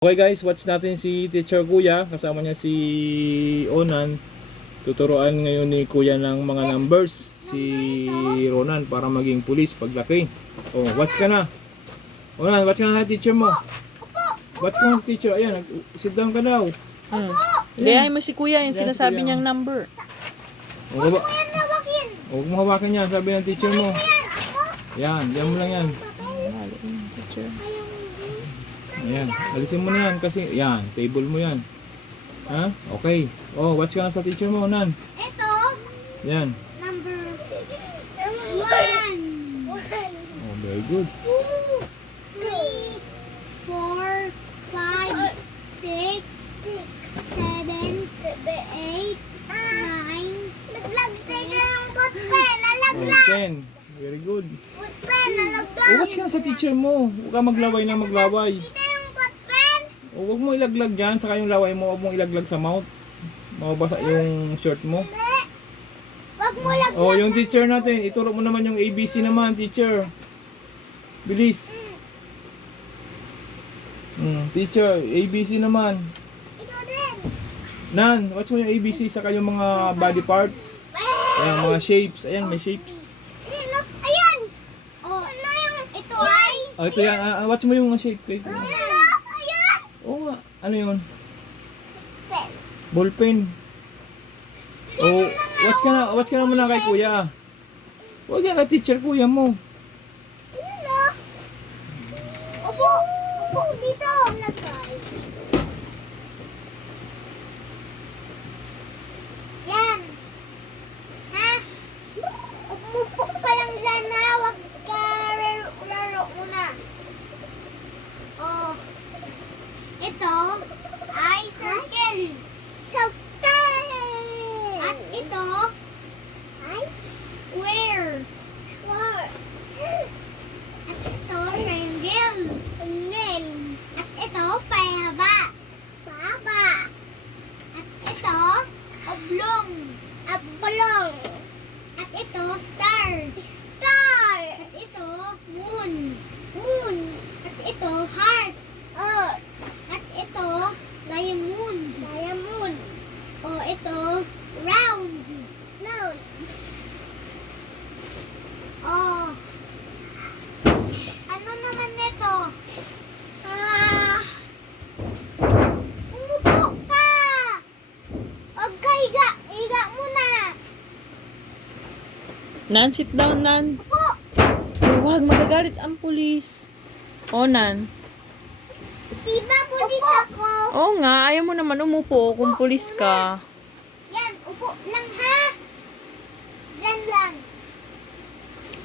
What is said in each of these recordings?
Okay guys, watch natin si Teacher Kuya. Kasama niya si Onan. Tuturuan ngayon ni Kuya ng mga numbers si Ronan para maging pulis paglaki. Oh, watch ka na. Onan, watch ka na sa teacher mo. Watch ka na sa teacher. Ayan, sit down ka daw. Gayahin mo si Kuya yung Gayahin si sinasabi Kuya. niyang number. Huwag mo hawakan yan, sabi ng teacher mo. Yan, diyan mo lang yan. Ayan, alisin mo na yan kasi, yan, table mo yan. Ha? Okay. Oh, watch ka na sa teacher mo, Onan. Ito, Yan. number 1. Oh, very good. 2, 3, 4, 5, 6, 7, 8, 9. Naglag tayo ng butpen. Oh, Nalaglag. 10. Very good. Butpen, nalaglag. Oh, watch ka na sa teacher mo. Huwag ka maglaway na maglaway. Dito yung butpen. Oh, huwag mo ilaglag dyan, saka yung laway mo, huwag mong ilaglag sa mouth. Mababasa yung shirt mo. Hindi. Wag mo laglag. Oh, yung teacher natin, ituro mo naman yung ABC naman, teacher. Bilis. Teacher, ABC naman. Ito din. Nan, watch mo yung ABC, saka yung mga body parts. Ayan, mga shapes. Ayan, may shapes. Ayan. Oh, ano yung ito ay? Oh, ito yan. Watch mo yung shape. Ayan. Ayan. Oo nga. Ano yun? Pen. Ballpen. Oh, watch ka na muna kay kuya. Huwag yan kay teacher kuya mo. Ayan o. Opo. Opo. Dito. Lagay. Yan. Ha? Umupo ka lang dyan na. Huwag ka laro muna. Oh. Ito ay circle. Circle. At ito ay square. Square. At ito triangle. Triangle. At ito pahaba. Pahaba. At ito oblong. Oblong. At ito star. Star. At ito moon. Moon. At ito heart. Heart. At ito diamond. Diamond. O ito round. Round. Oh. Ano naman nito? Umupo ka. Huwag ka higa. Higa muna. Nan, sit down, Nan. Upo. Huwag magagalit ang pulis. O, Nan. Diba pulis ako? Oo nga, ayaw mo naman umupo kung pulis ka. Yan, upo lang ha. Diyan lang.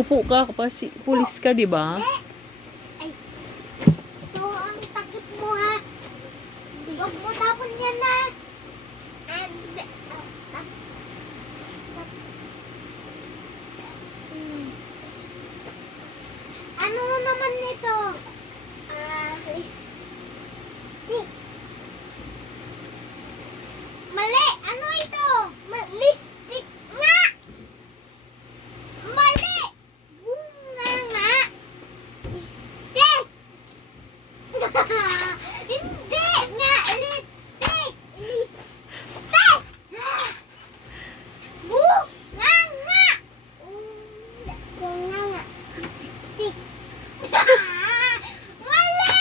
Upo ka kapag pulis ka, di ba? Ay. Ito ang takip mo ha. Huwag mo tapon yan ha. Ano naman nito? Mali! Ano ito? Mystic nga! Mali! Bunga nga! Lipstick! Hindi nga! Lipstick! Lipstick! Bunga nga! Bunga nga! Lipstick! Mali!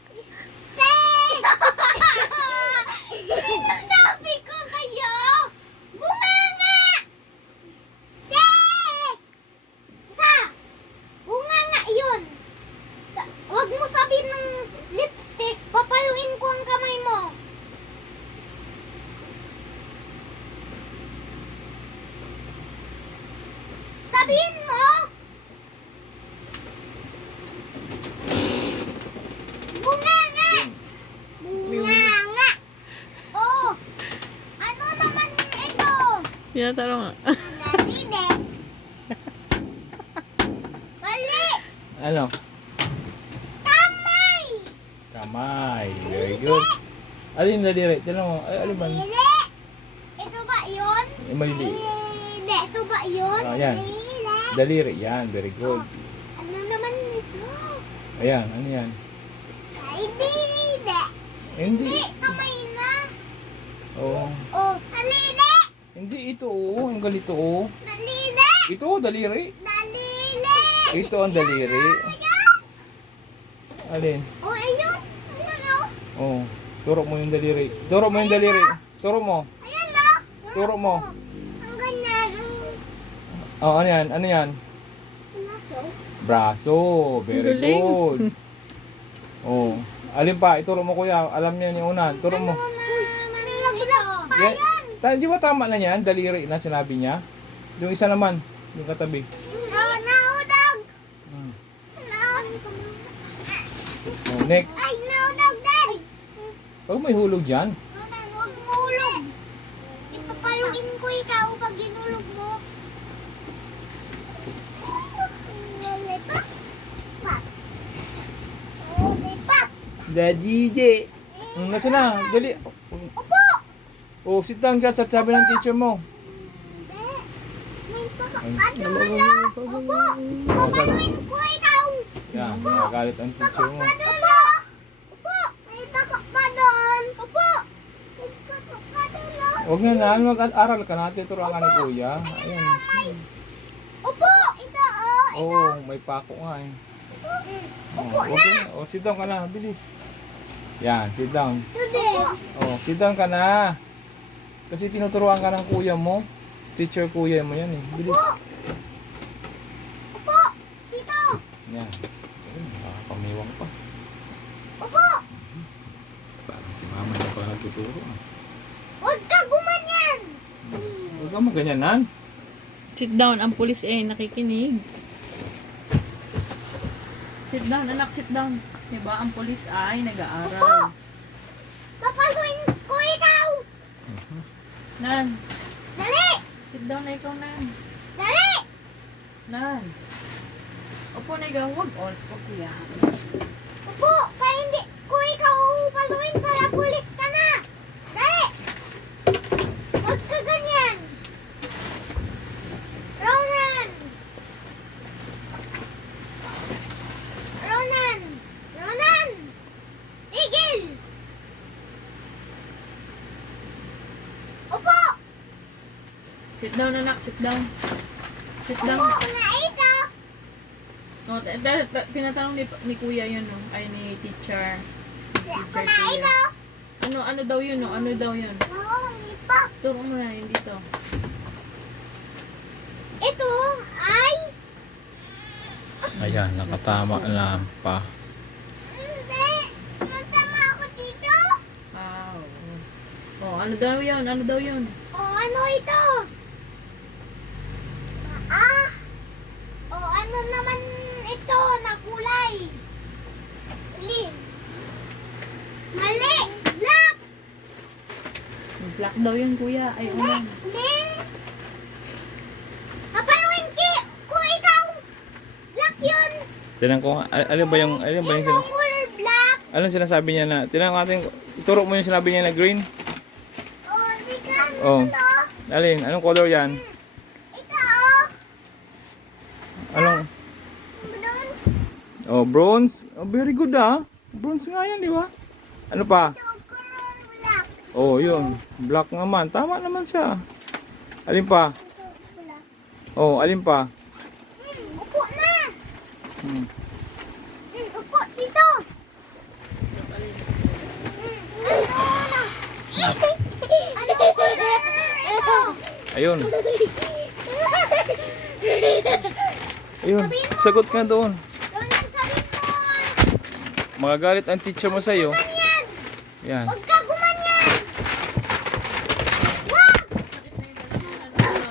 Lipstick! Sabi ko sa'yo! Bunganga! Lipstick! Sa! Bunganga yun! Huwag mo sabihin ng lipstick, papaluin ko ang kamay mo. Sabihin mo! Bunganga! Bunganga! Oh! Ano naman ito? Tinatanong nga. Hindi. Mali! Ano? Tamay! Kamay. Very good. Alin na dire? Tignan mo. Ay, alin ba? Mali! Ito ba yun? Maliliit. Hindi. Ito ba yun? Ah, yan. Mali. Daliri. Yan. Very good. Ano naman ito? Ayan. Ano yan? Hindi. Hindi. Kamay na. Oh. Oh, daliri. Hindi ito, oh. Ang ganito, oh. Daliri. Ito, daliri. Daliri. Ito ang daliri. Ayan. Alin? Oh, ayun. Ayan, oh. Oh. Turo mo yung daliri. Turo mo yung daliri. Turo mo. Ayan, oh. Turo mo. Ang ganyan. Oh, ano yan? Ano yan? Naso. Braso. Very Galing. good. Oh. Alin pa? Ituro mo kuya. Alam niya ni Unan. Turo mo. Ano na manlaglag pa Yan. yan. Di ba tama na yan? Daliri na sinabi niya. Yung isa naman. Yung katabi. Naudag. Hmm. Naudag. Oh, next. Ay, naudag, Daddy. Huwag may hulog dyan. Ronan, huwag mo hulog. Ipapaluin ko ikaw pag ginulog mo. Lipat. Pat. Oh, lipat. Daddy J. Nasa na? Dali. Opo. Oh, sit down dyan sa tabi ng teacher mo. Hindi. May pakakadula. Opo. Papaluin ko ikaw. Yan, nagalit ang teacher mo. Pakakadula. Opo. May pakakadun. Opo. May pakakadula. Huwag na na, mag-aral ka natin. Turuan ka ni kuya. Ayan. Opo. Ito, oh. Oh, may pako nga eh. Oh, Opo huwag na. na. Oh, sit down ka na. Bilis. Yan, sit down. Today. Oh, sit down ka na. Kasi tinuturuan ka ng kuya mo. Teacher kuya mo yan eh. Bilis. Opo. Opo. Dito. Yan. Ayun, nakakamiwang pa. Opo. Parang si mama na pa nagtuturo. Huwag ka gumanyan. Huwag ka maganyanan. Sit down, ang pulis nakikinig. Sit down, anak, sit down. Diba, ang pulis ay nag-aaral. Papaluin ko ikaw. Nan, Dali. sit down na ikaw, Nan. Dali. Nan. Opo na ikaw, huwag kuya. Opo. Pa hindi ko ikaw paluin para pulis ka na. Dali. Huwag ka ganyan. Ronan. Ronan. Ronan. Tigil. Opo. Sit down, anak, sit down. Sit down. Opo na ito. No, pinatanong ni kuya yun, no? Ay, ni teacher. Ako na ito. Ano daw yun, no? Ano daw yun? Lollipop. Turo mo na yun dito. Ito ay Ayan, nakatama na pa. hindi. Nasama ako dito. Wow. Oh, ano daw yun? Ano daw yun? O ano ito? Ah. O ano naman ito na kulay? Green. Mali. Black. Black daw yun, kuya. Ay, unan. Hindi. Papaluin ko ikaw. Black yun. Tinan ko, alin ba yung Yung color black. Anong sinasabi niya na, tinan natin, ituro mo yung sinabi niya na green. O, tignan Oh. mo to. Alin, anong color yan? Ito, oh. Anong, Balloons. oh, bronze. Oh, very good ah. Bronze nga yan, di ba? Ano pa? Ito, color black. Oh, yun. Black naman. Tama naman siya. Alin pa? Ito, black. Oh, alin pa? Upo na. Hmm. Upo dito. Ano na? Ano color ito? Ayun. Ayun. Sagot ka doon. Ronan, sabihin mo. Magagalit ang teacher mo sa'yo. Ganyan. Yan. Huwag ka gumanyan. Wag.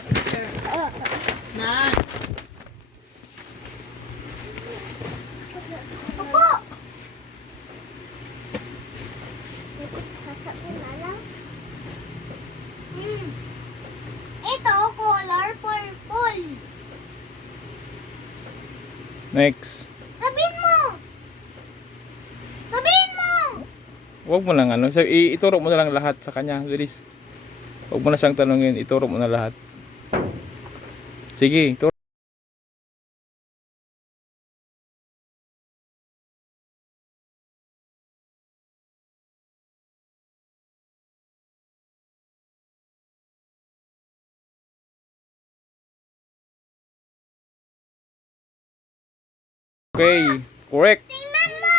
Teacher. Nan. Upo. Sasakin na lang. Ito, color purple. Next. Sabihin mo. Sabihin mo. Huwag mo lang ano. Ituro mo na lang lahat sa kanya. Bilis. Huwag mo na siyang tanungin. Ituro mo na lahat. Sige, ituro. Okay, correct. Tingnan mo!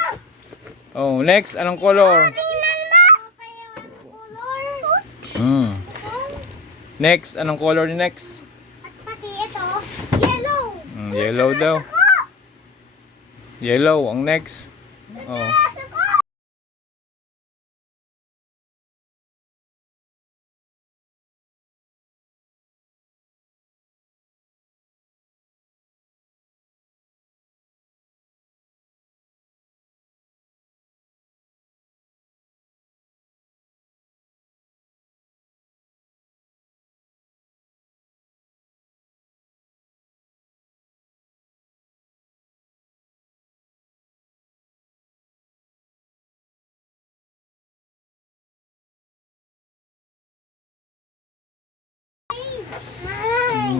Oh, next, anong color? Tingnan mo! Kaya ang color. Hmm. Next, anong color ni next? At pati ito, yellow. Yellow daw. Ako! Yellow ang next. Oh. Ako!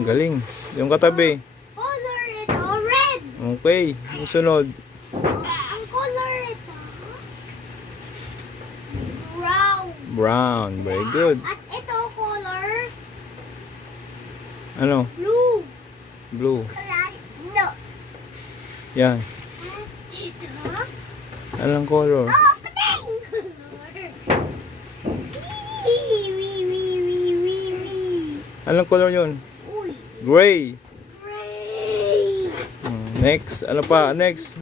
Galing. Yung katabi. Color ito, red. Okay, yung sunod. Ang color ito, brown. Brown. Very good. At ito, color, Ano? blue. Blue. No. Yan. At ito, Anong color? oh, pating! Wee, wee, wee, wee, wee, wee. Anong color yun? Uy, Gray. gray. Next. Ano pa? Next.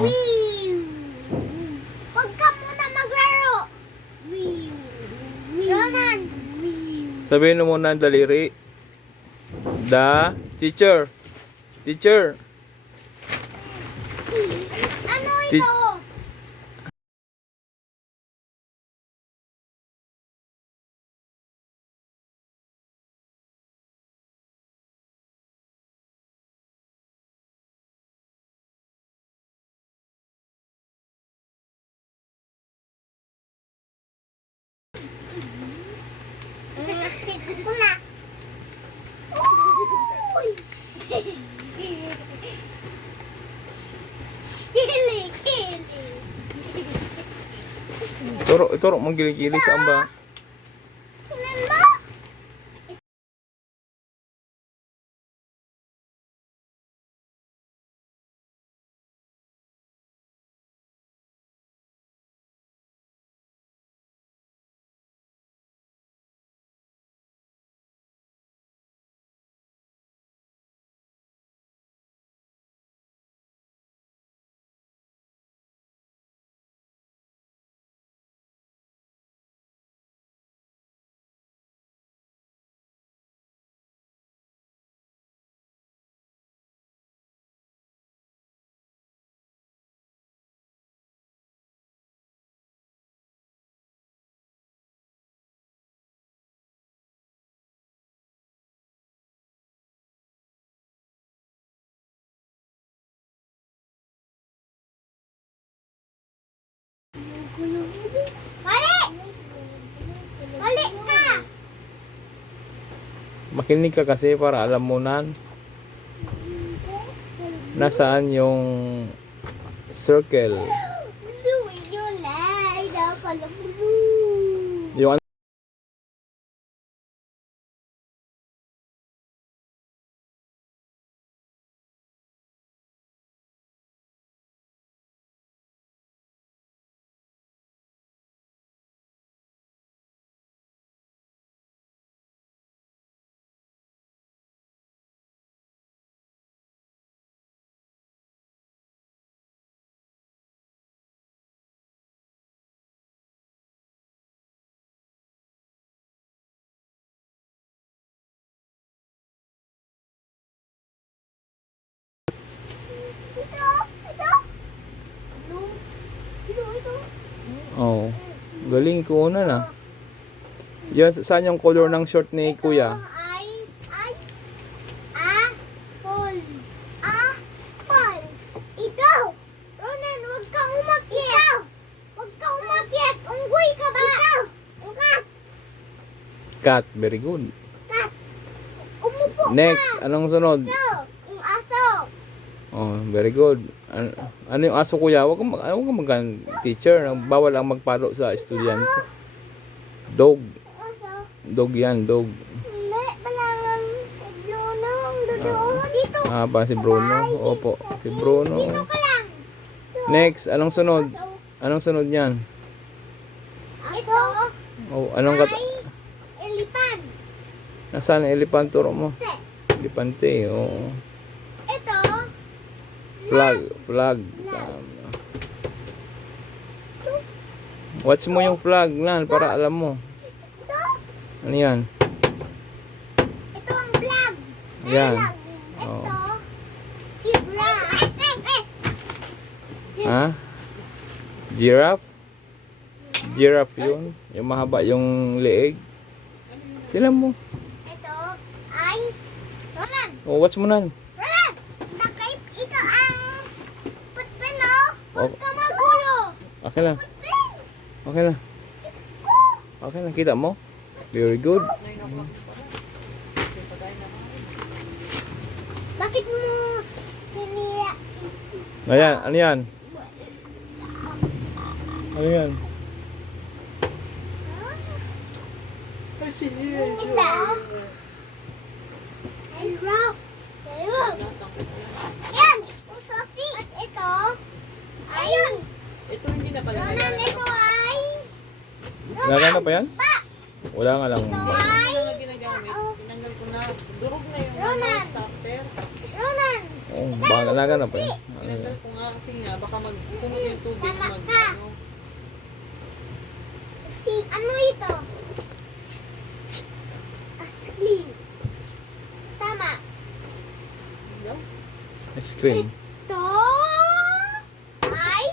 Wee. Huwag ka muna maglaro. Wee. Ronan. Wee. Sabihin mo muna ang daliri. The teacher. Teacher. Ano Ti- ito? Sit ko na. Uy. Kili, kili. Ituro mong giling-gili saan ba? Tingnan mo. Mali! Mali ka! Makinig ka kasi para alam mo na nasaan yung circle. Blue, yun na. Nakala blue. Yung Ito. Blue. Ito. oh, galing ko una na. Yan, saan yung color ng short ni Kuya? Ay, apple. Apple. Ito. Ronan, huwag ka umakyat. Huwag ka umakyat. Unggoy ka ba? Ito. Ungkat. Cat, very good. Kat. Umupo Next, anong sunod? Yung aso. Oh, very good. Ano yung aso kuya? Huwag kang teacher. Bawal ang magpalo sa estudyante. Dog. Aso. Dog yan, dog. Hindi, balangan. Bruno, ang doon. Dito. Ah, ba si Bruno? Opo, si Bruno. Dito ka lang. Next, anong sunod? Anong sunod niyan? Ito. Oh, anong kat... Ay, elipan. Nasaan ang elephant turo mo? Ito. Elepante, oo. Ito. Flag, flag. Tama. Watch mo yung flag, Nan, para alam mo. Ito. Ano yan? Ito ang vlog. Yan. Ito. Oh. Zebra. Ha? Giraffe? Giraffe yun. Yung mahaba yung leeg. Tinan mo. Ito ay Ronan. Oh, watch mo Nan. Ronan. Ito ang putpeno. Huwag Oh. ka magulo. Okay lang. Okay lang. Okay lang. Kita mo? Very good. Bakit mo sinira? Ayan. Ano yan? Ano yan? Ito. Giraffe. Yan. Usosi. Ito. Ayun. Ito hindi na pala. Ronan, ito ay. Nagana pa yan? Pa. Wala nga lang. Ito Hindi ay. na ginagamit. Tinanggal ko na. Durog na yung Ronan. starter. Ronan. Oh, baka nagana pa yan. Tinanggal ko nga kasi nga baka magkumot yung tubig Tama mag ka. ano. Si ano ito? Clean. Tama. Ano? Ice cream. Ito ay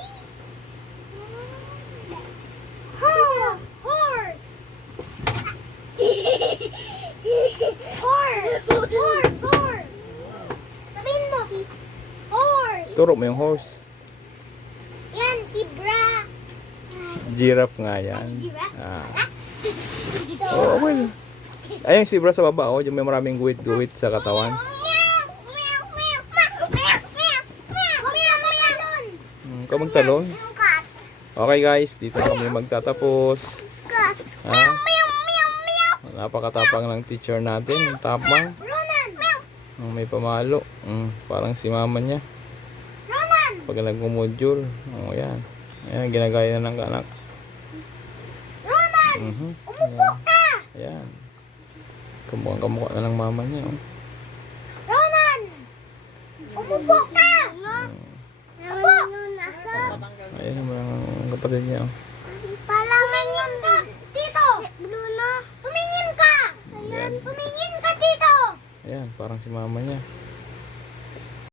horse. Horse. Sabihin mo. Horse. Turo mo yung horse. Yan, zebra. Giraffe nga yan. Giraffe? Ah. Ito. Oh, well. Ay, yung zebra sa baba, oh. Yung may maraming guwit-guwit sa katawan. Huwag ka magtalon. Yung cat. Okay guys, dito na kami magtatapos. Cat. Ha? Napakatapang ng teacher natin. Tapang. Ronan. Oh, may pamalo. Parang si mama niya. Ronan. Pag nag-module. Oh, yan. Ayan, ginagaya na ng anak. Ronan. Umupo ka. Ayan. Kamukha na ng mama niya. Oh. Ronan. Umupo ka. Upo. Ayan ang mga kapatid niya. Oh. Tumingin ka dito. Bruno. Tumingin ka. Ayan. Tumingin ka dito. Ayan, parang si mama niya.